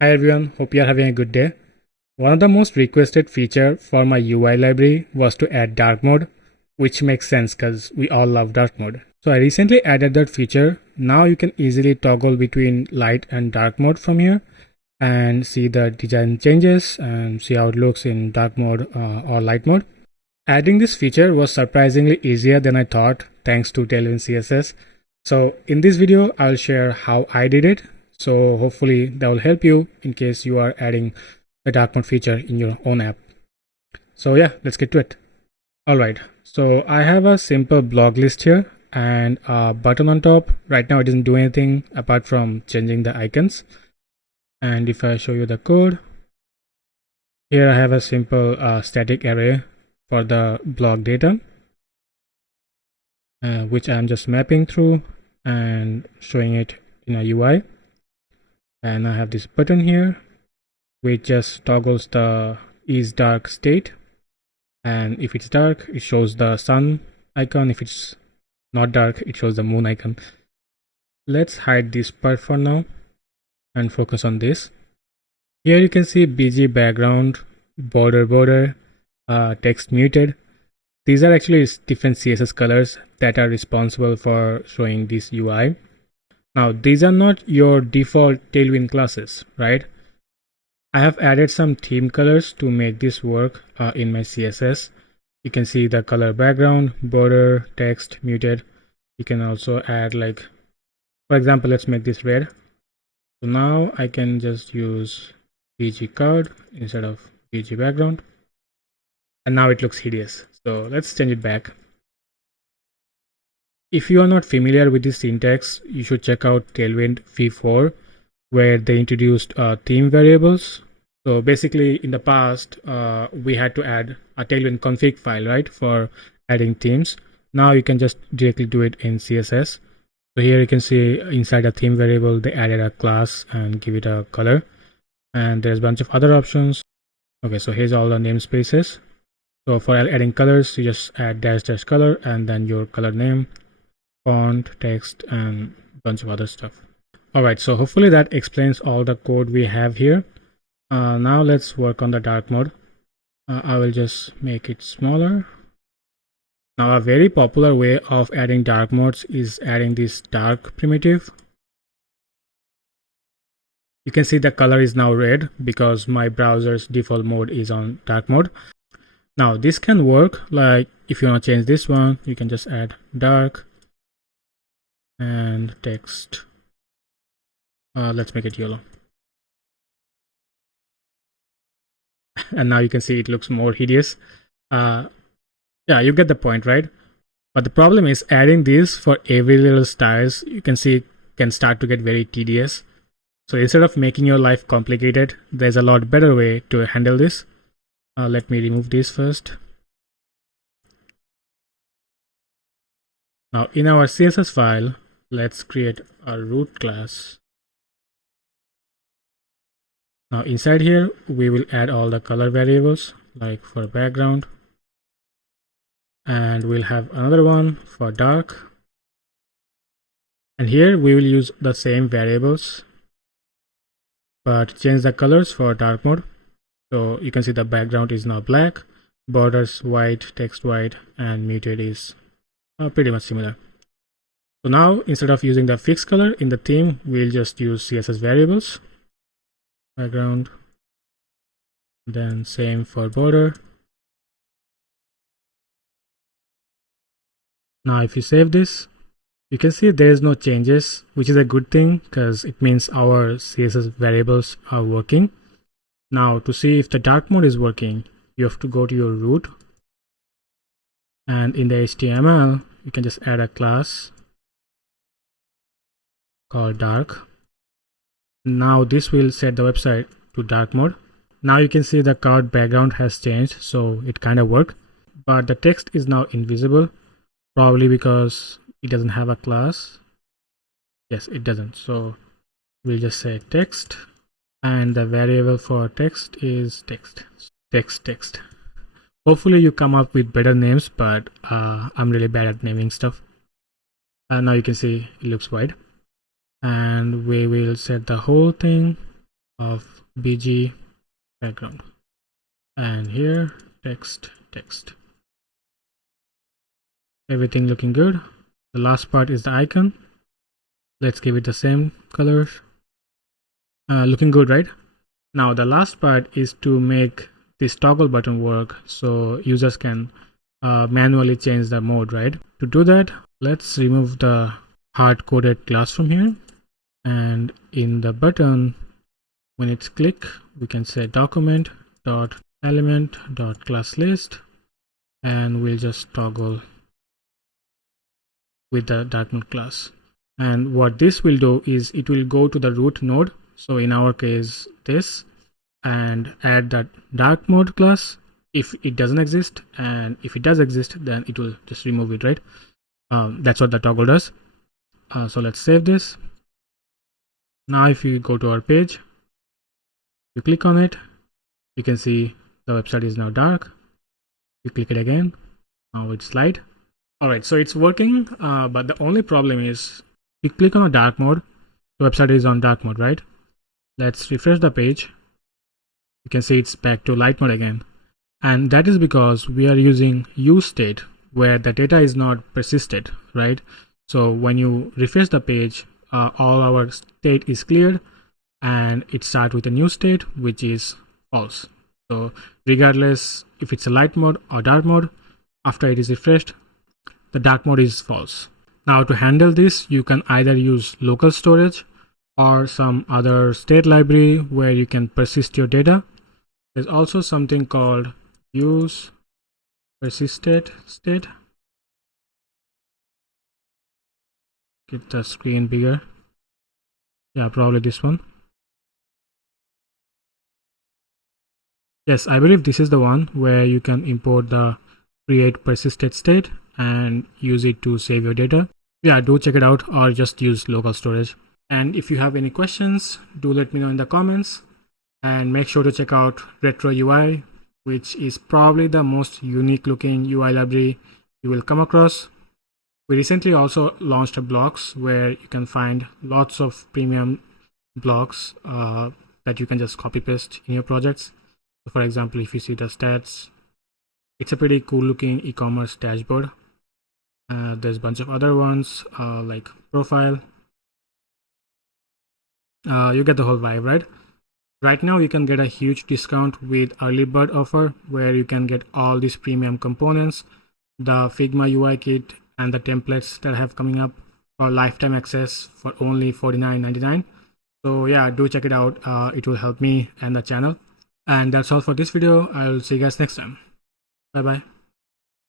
Hi everyone, hope you are having a good day. One of the most requested feature for my UI library was to add dark mode, which makes sense because we all love dark mode. So I recently added that feature. Now you can easily toggle between light and dark mode from here and see the design changes and see how it looks in dark mode or light mode. Adding this feature was surprisingly easier than I thought thanks to TailwindCSS. So in this video, I'll share how I did it. So hopefully that will help you in case you are adding the dark mode feature in your own app. So yeah, let's get to it. Alright, so I have a simple blog list here and a button on top. Right now it doesn't do anything apart from changing the icons. And if I show you the code, here I have a simple static array for the blog data, which I'm just mapping through and showing it in a UI. And I have this button here which just toggles the is dark state, and if it's dark it shows the sun icon, if it's not dark it shows the moon icon. Let's hide this part for now and focus on this. Here you can see BG background, border, text muted. These are actually different CSS colors that are responsible for showing this UI. Now these are not your default Tailwind classes, right? I have added some theme colors to make this work in my CSS. You can see the color background, border, text, muted. You can also add, like, for example, let's make this red. So now I can just use BG card instead of BG background. And now it looks hideous. So let's change it back. If you are not familiar with this syntax, you should check out Tailwind v4, where they introduced theme variables. So basically in the past, we had to add a Tailwind config file, right, for adding themes. Now you can just directly do it in CSS. So here you can see inside a theme variable, they added a class and give it a color. And there's a bunch of other options. Okay, so here's all the namespaces. So for adding colors, you just add dash color and then your color name, font, text, and a bunch of other stuff. Alright, so hopefully that explains all the code we have here. Now let's work on the dark mode. I will just make it smaller. Now a very popular way of adding dark modes is adding this dark primitive. You can see the color is now red because my browser's default mode is on dark mode. Now this can work, like if you want to change this one, you can just add dark and text. Let's make it yellow. And now you can see it looks more hideous. Yeah, you get the point, right? But the problem is adding these for every little styles, you can see can start to get very tedious. So instead of making your life complicated, there's a lot better way to handle this. Let me remove this first. Now in our CSS file, let's create a root class. Now inside here, we will add all the color variables, like for background. And we'll have another one for dark. And here we will use the same variables, but change the colors for dark mode. So you can see the background is now black, borders white, text white, and muted is pretty much similar. So now instead of using the fixed color in the theme, we'll just use CSS variables, background, then same for border. Now if you save this, you can see there is no changes, which is a good thing because it means our CSS variables are working. Now to see if the dark mode is working, you have to go to your root, and in the HTML you can just add a class called dark. Now this will set the website to dark mode. Now you can see the card background has changed, so it kind of worked, but the text is now invisible, probably because it doesn't have a class. Yes, it doesn't. So we'll just say text, and the variable for text is text. Hopefully you come up with better names, but I'm really bad at naming stuff. And now you can see it looks white, and we will set the whole thing of bg background, and here text. Everything looking good. The last part is the icon. Let's give it the same colors. Looking good, right? Now the last part is to make this toggle button work so users can manually change the mode, right? To do that, let's remove the hard-coded class from here, and in the button, when it's click, we can say document.element.classList, and we'll just toggle with the dark mode class. And what this will do is it will go to the root node, so in our case this, and add that dark mode class if it doesn't exist, and if it does exist then it will just remove it, right? That's what the toggle does. So let's save this. Now if you go to our page, you click on it, you can see the website is now dark. You click it again, now it's light. Alright, so it's working, but the only problem is you click on a dark mode, the website is on dark mode, right? Let's refresh the page. You can see it's back to light mode again, and that is because we are using use state where the data is not persisted, right? So when you refresh the page, all our state is cleared and it starts with a new state which is false. So regardless if it's a light mode or dark mode, after it is refreshed, the dark mode is false. Now to handle this, you can either use local storage or some other state library where you can persist your data. There's also something called use persisted state. Get the screen bigger. Yeah, probably this one. Yes, I believe this is the one where you can import the create persisted state and use it to save your data. Yeah, do check it out, or just use local storage. And if you have any questions, do let me know in the comments, and make sure to check out Retro UI, which is probably the most unique looking UI library you will come across. We recently also launched a blocks where you can find lots of premium blocks that you can just copy paste in your projects. So for example, if you see the stats, it's a pretty cool looking e-commerce dashboard. There's a bunch of other ones like profile. You get the whole vibe, right? Right now you can get a huge discount with early bird offer where you can get all these premium components, the Figma UI kit and the templates that I have coming up for lifetime access for only $49.99. So yeah, do check it out. It will help me and the channel. And that's all for this video. I'll see you guys next time. Bye bye.